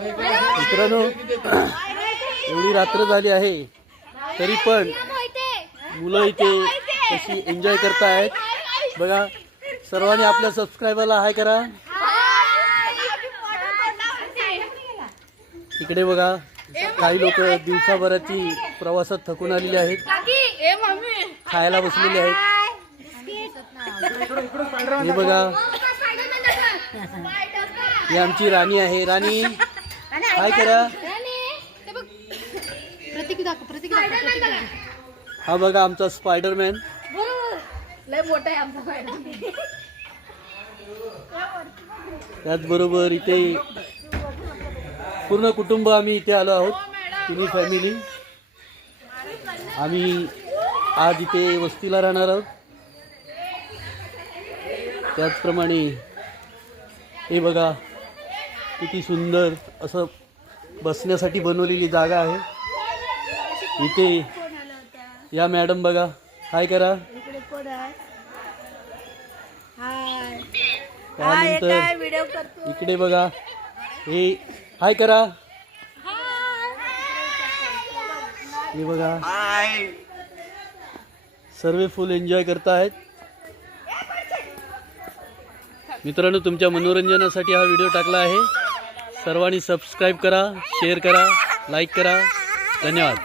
मित्रांनो एवढी रात्र झाली आहे तरी पण मुलं इथे कशी एन्जॉय करतायत बघा। सर्वांनी आपल्या सबस्क्रायबरला हाय करा। इकडे बघा काही लोक दिवसाभराची प्रवासात थकून आलेले आहेत, खायला बसलेले आहेत। हे बघा ही आमची राणी आहे। राणी हाय करा। हा बघा आमचा स्पायडरमॅन। त्याचबरोबर इथे पूर्ण कुटुंब आम्ही इथे आलो आहोत, तिन्ही फॅमिली। आम्ही आज इथे वस्तीला राहणार आहोत। त्याचप्रमाणे हे बघा किती सुंदर असं बसण्यासाठी बनवलेली जागा आहे। इथे या मॅडम बघा हाय करा। त्यानंतर इकडे बघा हे हाय करा। हे बघा सर्व फुल एन्जॉय करतायत। मित्रांनो तुमच्या मनोरंजनासाठी हा व्हिडिओ टाकला आहे। सर्वांनी सबस्क्राईब करा, शेअर करा, लाईक करा। धन्यवाद।